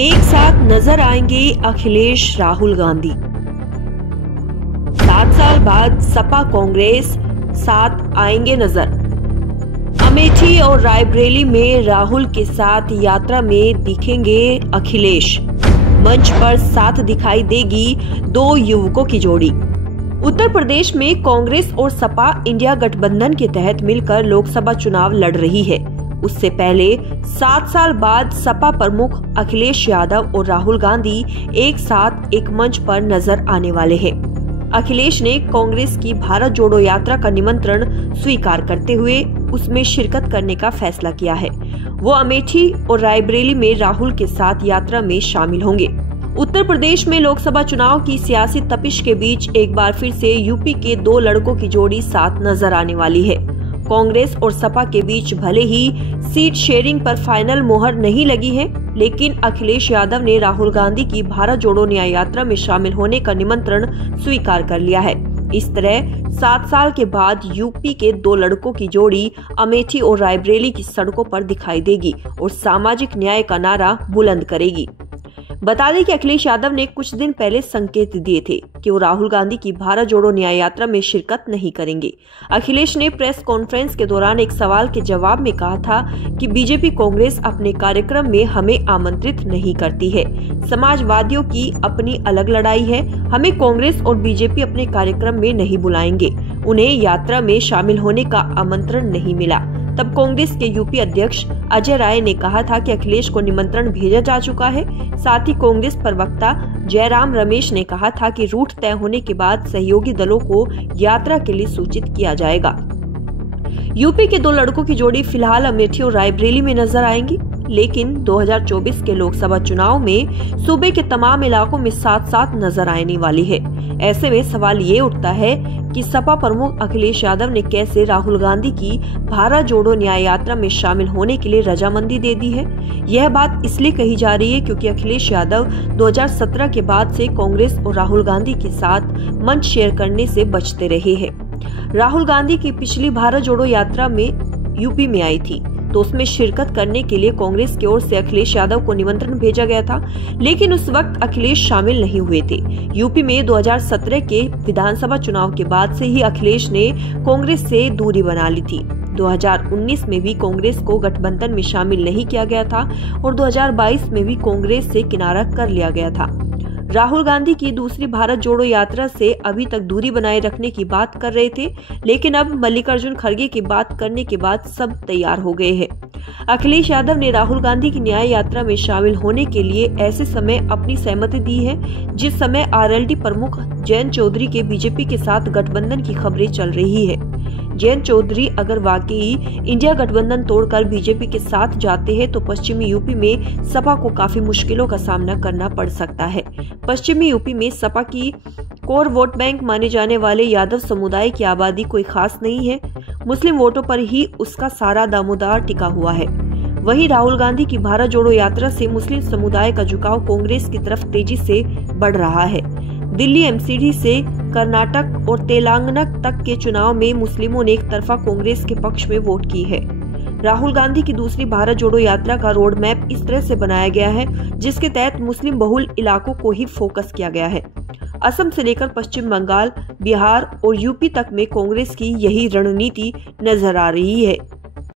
एक साथ नजर आएंगे अखिलेश राहुल गांधी। 7 साल बाद सपा कांग्रेस साथ आएंगे नजर। अमेठी और रायबरेली में राहुल के साथ यात्रा में दिखेंगे अखिलेश। मंच पर साथ दिखाई देगी दो युवकों की जोड़ी। उत्तर प्रदेश में कांग्रेस और सपा इंडिया गठबंधन के तहत मिलकर लोकसभा चुनाव लड़ रही है। उससे पहले 7 साल बाद सपा प्रमुख अखिलेश यादव और राहुल गांधी एक साथ एक मंच पर नजर आने वाले हैं। अखिलेश ने कांग्रेस की भारत जोड़ो यात्रा का निमंत्रण स्वीकार करते हुए उसमें शिरकत करने का फैसला किया है। वो अमेठी और रायबरेली में राहुल के साथ यात्रा में शामिल होंगे। उत्तर प्रदेश में लोकसभा चुनाव की सियासी तपिश के बीच एक बार फिर से यूपी के दो लड़कों की जोड़ी साथ नजर आने वाली है। कांग्रेस और सपा के बीच भले ही सीट शेयरिंग पर फाइनल मोहर नहीं लगी है, लेकिन अखिलेश यादव ने राहुल गांधी की भारत जोड़ो न्याय यात्रा में शामिल होने का निमंत्रण स्वीकार कर लिया है। इस तरह 7 साल के बाद यूपी के दो लड़कों की जोड़ी अमेठी और रायबरेली की सड़कों पर दिखाई देगी और सामाजिक न्याय का नारा बुलंद करेगी। बता दें कि अखिलेश यादव ने कुछ दिन पहले संकेत दिए थे कि वो राहुल गांधी की भारत जोड़ो न्याय यात्रा में शिरकत नहीं करेंगे। अखिलेश ने प्रेस कॉन्फ्रेंस के दौरान एक सवाल के जवाब में कहा था कि बीजेपी कांग्रेस अपने कार्यक्रम में हमें आमंत्रित नहीं करती है। समाजवादियों की अपनी अलग लड़ाई है। हमें कांग्रेस और बीजेपी अपने कार्यक्रम में नहीं बुलाएंगे। उन्हें यात्रा में शामिल होने का आमंत्रण नहीं मिला। तब कांग्रेस के यूपी अध्यक्ष अजय राय ने कहा था कि अखिलेश को निमंत्रण भेजा जा चुका है। साथ ही कांग्रेस प्रवक्ता जयराम रमेश ने कहा था कि रूट तय होने के बाद सहयोगी दलों को यात्रा के लिए सूचित किया जाएगा। यूपी के दो लड़कों की जोड़ी फिलहाल अमेठी और रायबरेली में नजर आएंगी, लेकिन 2024 के लोकसभा चुनाव में सूबे के तमाम इलाकों में साथ साथ नजर आने वाली है। ऐसे में सवाल ये उठता है कि सपा प्रमुख अखिलेश यादव ने कैसे राहुल गांधी की भारत जोड़ो न्याय यात्रा में शामिल होने के लिए रजामंदी दे दी है। यह बात इसलिए कही जा रही है क्योंकि अखिलेश यादव 2017 के बाद से कांग्रेस और राहुल गांधी के साथ मंच शेयर करने से बचते रहे हैं। राहुल गांधी की पिछली भारत जोड़ो यात्रा में यूपी में आई थी, तो उसमें शिरकत करने के लिए कांग्रेस की ओर से अखिलेश यादव को निमंत्रण भेजा गया था, लेकिन उस वक्त अखिलेश शामिल नहीं हुए थे। यूपी में 2017 के विधानसभा चुनाव के बाद से ही अखिलेश ने कांग्रेस से दूरी बना ली थी। 2019 में भी कांग्रेस को गठबंधन में शामिल नहीं किया गया था और 2022 में भी कांग्रेस से किनारा कर लिया गया था। राहुल गांधी की दूसरी भारत जोड़ो यात्रा से अभी तक दूरी बनाए रखने की बात कर रहे थे, लेकिन अब मल्लिकार्जुन खड़गे की बात करने के बाद सब तैयार हो गए हैं। अखिलेश यादव ने राहुल गांधी की न्याय यात्रा में शामिल होने के लिए ऐसे समय अपनी सहमति दी है जिस समय आरएलडी प्रमुख जयंत चौधरी के बीजेपी के साथ गठबंधन की खबरें चल रही है। जयंत चौधरी अगर वाकई इंडिया गठबंधन तोड़कर बीजेपी के साथ जाते हैं तो पश्चिमी यूपी में सपा को काफी मुश्किलों का सामना करना पड़ सकता है। पश्चिमी यूपी में सपा की कोर वोट बैंक माने जाने वाले यादव समुदाय की आबादी कोई खास नहीं है। मुस्लिम वोटों पर ही उसका सारा दामोदार टिका हुआ है। वहीं राहुल गांधी की भारत जोड़ो यात्रा से मुस्लिम समुदाय का झुकाव कांग्रेस की तरफ तेजी से बढ़ रहा है। दिल्ली एमसीडी से कर्नाटक और तेलंगाना तक के चुनाव में मुस्लिमों ने एक तरफा कांग्रेस के पक्ष में वोट की है। राहुल गांधी की दूसरी भारत जोड़ो यात्रा का रोड मैप इस तरह से बनाया गया है जिसके तहत मुस्लिम बहुल इलाकों को ही फोकस किया गया है। असम से लेकर पश्चिम बंगाल, बिहार और यूपी तक में कांग्रेस की यही रणनीति नजर आ रही है।